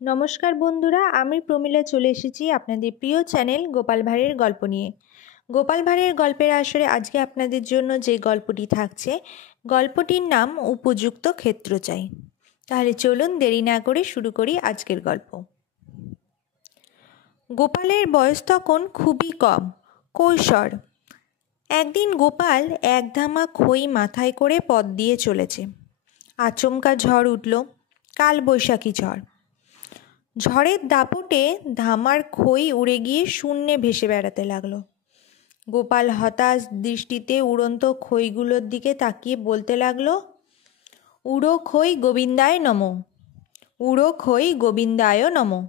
নমস্কার বন্ধুরা, আমি প্রমীলা চলে এসেছি আপনাদের প্রিয় চ্যানেল গোপাল ভাঁড়ের গল্প নিয়ে। গোপাল ভাঁড়ের গল্পের আসরে আজকে আপনাদের জন্য যে গল্পটি থাকছে, গল্পটির নাম উপযুক্ত ক্ষেত্র চাই। তাহলে চলুন দেরি না করে শুরু করি আজকের গল্প। গোপালের বয়স তখন খুবই কম, কৈশোর। একদিন গোপাল এক ধামা খই মাথায় করে পথ দিয়ে চলেছে। আচমকা ঝড় উঠল, কালবৈশাখী ঝড়। ঝড়ের দাপটে ধামার খই উড়ে গিয়ে শূন্যে ভেসে বেড়াতে লাগলো। গোপাল হতাশ দৃষ্টিতে উড়ন্ত খইগুলোর দিকে তাকিয়ে বলতে লাগলো, উড়ো খই গোবিন্দায় নমঃ, উড়ো খই গোবিন্দায় নমঃ।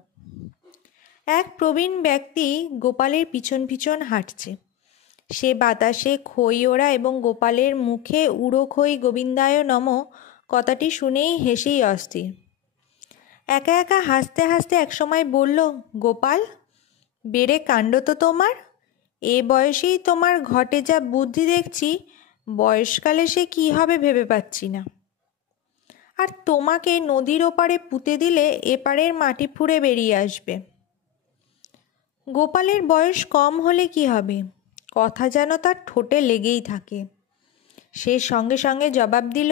এক প্রবীণ ব্যক্তি গোপালের পিছন পিছন হাঁটছে। সে বাতাসে খই ওড়া এবং গোপালের মুখে উড়ো খই গোবিন্দায় নমঃ কথাটি শুনেই হেসেই অস্থির। একা একা হাসতে হাসতে একসময় বলল, গোপাল, বেড়ে কাণ্ড তো তোমার। এ বয়সেই তোমার ঘটে যা বুদ্ধি দেখছি, বয়সকালে সে কী হবে ভেবে পাচ্ছি না। আর তোমাকে নদীর ওপারে পুঁতে দিলে এপারের মাটি ফুঁড়ে বেরিয়ে আসবে। গোপালের বয়স কম হলে কি হবে, কথা যেন তার ঠোঁটে লেগেই থাকে। সে সঙ্গে সঙ্গে জবাব দিল,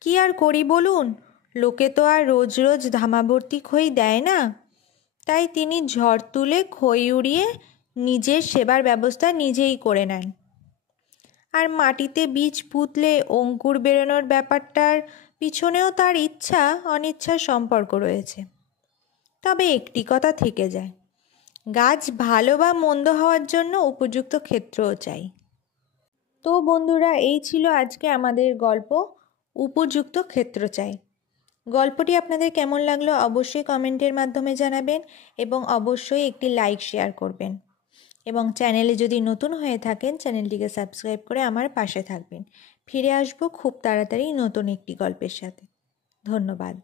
কি আর করি বলুন, লোকে তো আর রোজ রোজ ধামাভর্তি খই দেয় না। তাই তিনি ঝড় তুলে খই উড়িয়ে নিজের সেবার ব্যবস্থা নিজেই করে নেন। আর মাটিতে বীজ পুঁতলে অঙ্কুর বেরোনোর ব্যাপারটার পিছনেও তার ইচ্ছা অনিচ্ছার সম্পর্ক রয়েছে। তবে একটি কথা থেকে যায়, গাছ ভালো বা মন্দ হওয়ার জন্য উপযুক্ত ক্ষেত্রও চাই। তো বন্ধুরা, এই ছিল আজকে আমাদের গল্প উপযুক্ত ক্ষেত্র চাই। গল্পটি আপনাদের কেমন লাগলো অবশ্যই কমেন্টের মাধ্যমে জানাবেন এবং অবশ্যই একটি লাইক শেয়ার করবেন। এবং চ্যানেলে যদি নতুন হয়ে থাকেন চ্যানেলটিকে সাবস্ক্রাইব করে আমার পাশে থাকবেন। ফিরে আসবো খুব তাড়াতাড়ি নতুন একটি গল্পের সাথে। ধন্যবাদ।